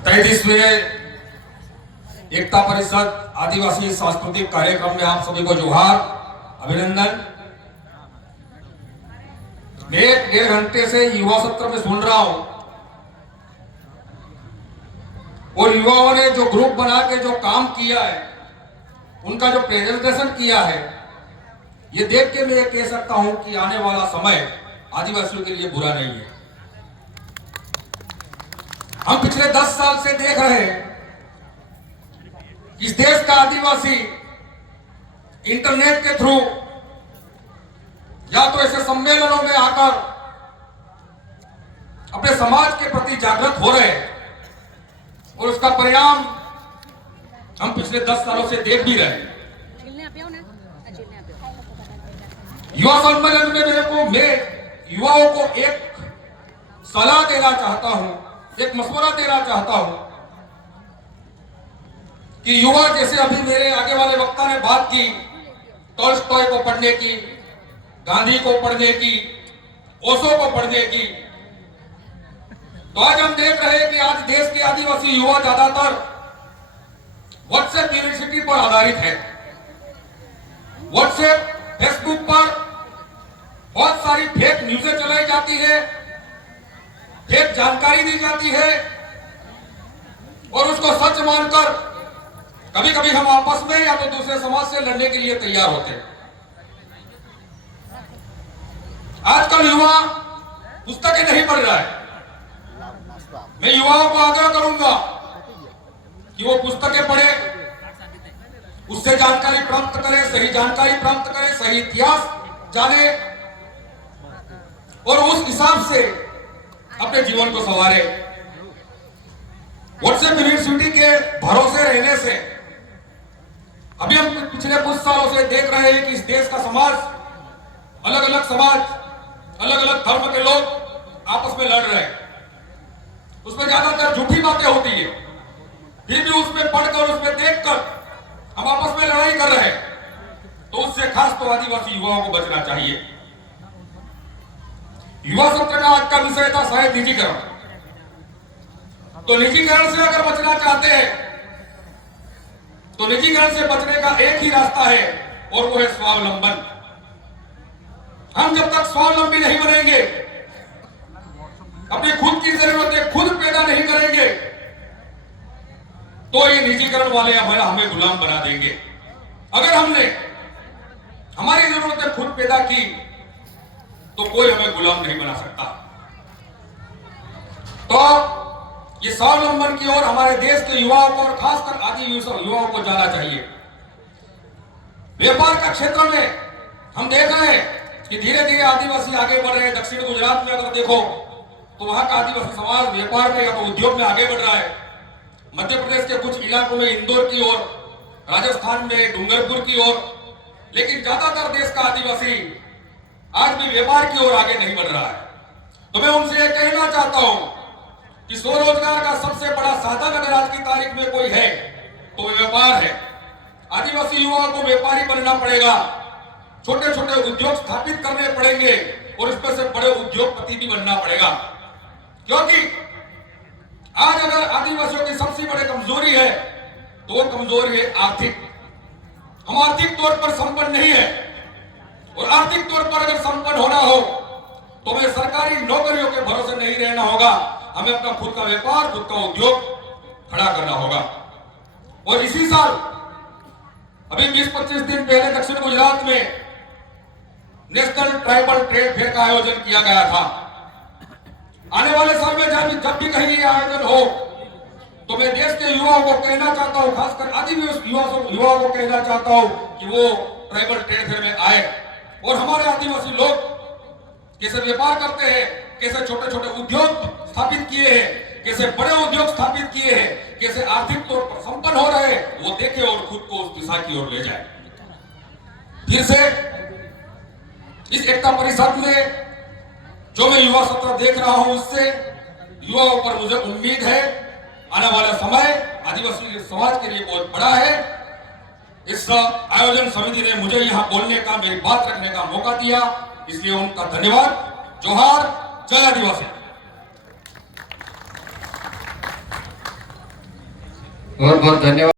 33वें एकता परिषद आदिवासी सांस्कृतिक कार्यक्रम में आप सभी को जोहार, अभिनंदन। मैं 1.5 घंटे से युवा सत्र में सुन रहा हूं और युवाओं ने जो ग्रुप बना के जो काम किया है, उनका जो प्रेजेंटेशन किया है, ये देख के मैं ये कह सकता हूं कि आने वाला समय आदिवासियों के लिए बुरा नहीं है। हम पिछले 10 साल से देख रहे हैं इस देश का आदिवासी इंटरनेट के थ्रू या तो ऐसे सम्मेलनों में आकर अपने समाज के प्रति जागृत हो रहे हैं और उसका परिणाम हम पिछले 10 सालों से देख भी रहे हैं। युवा सम्मेलन में मैं युवाओं को एक सलाह देना चाहता हूं, एक मशवरा देना चाहता हूं कि युवा, जैसे अभी मेरे आगे वाले वक्ता ने बात की टॉल्स्टॉय को पढ़ने की, गांधी को पढ़ने की, ओशो को पढ़ने की, तो आज हम देख रहे हैं कि आज देश के आदिवासी युवा ज्यादातर व्हाट्सएप यूनिवर्सिटी पर आधारित है। व्हाट्सएप, फेसबुक पर बहुत सारी फेक न्यूज़ें चलाई जाती है, फेक जानकारी दी जाती है और उसको सच मानकर कभी कभी हम आपस में या तो दूसरे समाज से लड़ने के लिए तैयार होते हैं। आजकल युवा पुस्तकें नहीं पढ़ रहा है। मैं युवाओं को आग्रह करूंगा कि वो पुस्तकें पढ़े, उससे जानकारी प्राप्त करें, सही जानकारी प्राप्त करें, सही इतिहास जाने और उस हिसाब से अपने जीवन को संवारे। व्हाट्सएप यूनिवर्सिटी के भरोसे रहने से अभी हम पिछले कुछ सालों से देख रहे हैं कि इस देश का समाज, अलग अलग समाज, अलग अलग धर्म के लोग आपस में लड़ रहे हैं। उसमें ज्यादातर झूठी बातें होती है, फिर भी उसमें पढ़कर, उसमें देखकर हम आपस में लड़ाई कर रहे हैं। तो उससे खास तो आदिवासी युवाओं को बचना चाहिए। युवा सत्र का आज का विषय था शायद निजीकरण। तो निजीकरण से अगर बचना चाहते हैं तो निजीकरण से बचने का एक ही रास्ता है और वो है स्वावलंबन। हम जब तक स्वावलंबी नहीं बनेंगे, अपनी खुद की जरूरतें खुद पैदा नहीं करेंगे, तो ये निजीकरण वाले हमें गुलाम बना देंगे। अगर हमने हमारी जरूरतें खुद पैदा की तो कोई हमें गुलाम नहीं बना सकता। तो ये स्वावलंबन की ओर हमारे देश के युवाओं को और खासकर आदि युवाओं को जाना चाहिए। व्यापार का क्षेत्र में हम देख रहे हैं कि धीरे धीरे आदिवासी आगे बढ़ रहे हैं। दक्षिण गुजरात में अगर देखो तो वहां का आदिवासी समाज व्यापार में या तो उद्योग में आगे बढ़ रहा है। मध्य प्रदेश के कुछ इलाकों में इंदौर की ओर, राजस्थान में डूंगरपुर की ओर, लेकिन ज्यादातर देश का आदिवासी आज भी व्यापार की ओर आगे नहीं बढ़ रहा है। तो मैं उनसे यह कहना चाहता हूं कि स्वरोजगार का सबसे बड़ा साधन अगर आज की तारीख में कोई है तो वह व्यापार है। आदिवासी युवाओं को व्यापारी बनना पड़ेगा, छोटे छोटे उद्योग स्थापित करने पड़ेंगे और इसमें से बड़े उद्योगपति भी बनना पड़ेगा। क्योंकि आज अगर आदिवासियों की सबसे बड़ी कमजोरी है तो वो कमजोरी है आर्थिक। हम आर्थिक तौर पर संपन्न नहीं है और आर्थिक तौर पर अगर संपन्न होना हो तो हमें सरकारी नौकरियों के भरोसे नहीं रहना होगा। हमें अपना खुद का व्यापार, खुद का उद्योग खड़ा करना होगा। और इसी साल अभी 20-25 दिन पहले दक्षिण गुजरात में नेशनल ट्राइबल ट्रेड फेयर का आयोजन किया गया था। आने वाले साल में जब भी कहीं ये आयोजन हो तो मैं देश के युवाओं को कहना चाहता हूं, खासकर आदिवासी युवाओं को कहना चाहता हूं कि वो ट्राइबल ट्रेड फेयर में आए और हमारे आदिवासी लोग कैसे व्यापार करते हैं, कैसे छोटे छोटे उद्योग स्थापित किए हैं, कैसे बड़े उद्योग स्थापित किए हैं, कैसे आर्थिक तौर पर संपन्न हो रहे हैं, वो देखे और खुद को उस दिशा की ओर ले जाए। फिर से इस एकता परिषद में जो मैं युवा सत्र देख रहा हूं, उससे युवाओं पर मुझे उम्मीद है आने वाला समय आदिवासी समाज के लिए बहुत बड़ा है। इस आयोजन समिति ने मुझे यहां बोलने का, मेरी बात रखने का मौका दिया, इसलिए उनका धन्यवाद। जोहार, जय आदिवासी। बहुत बहुत धन्यवाद।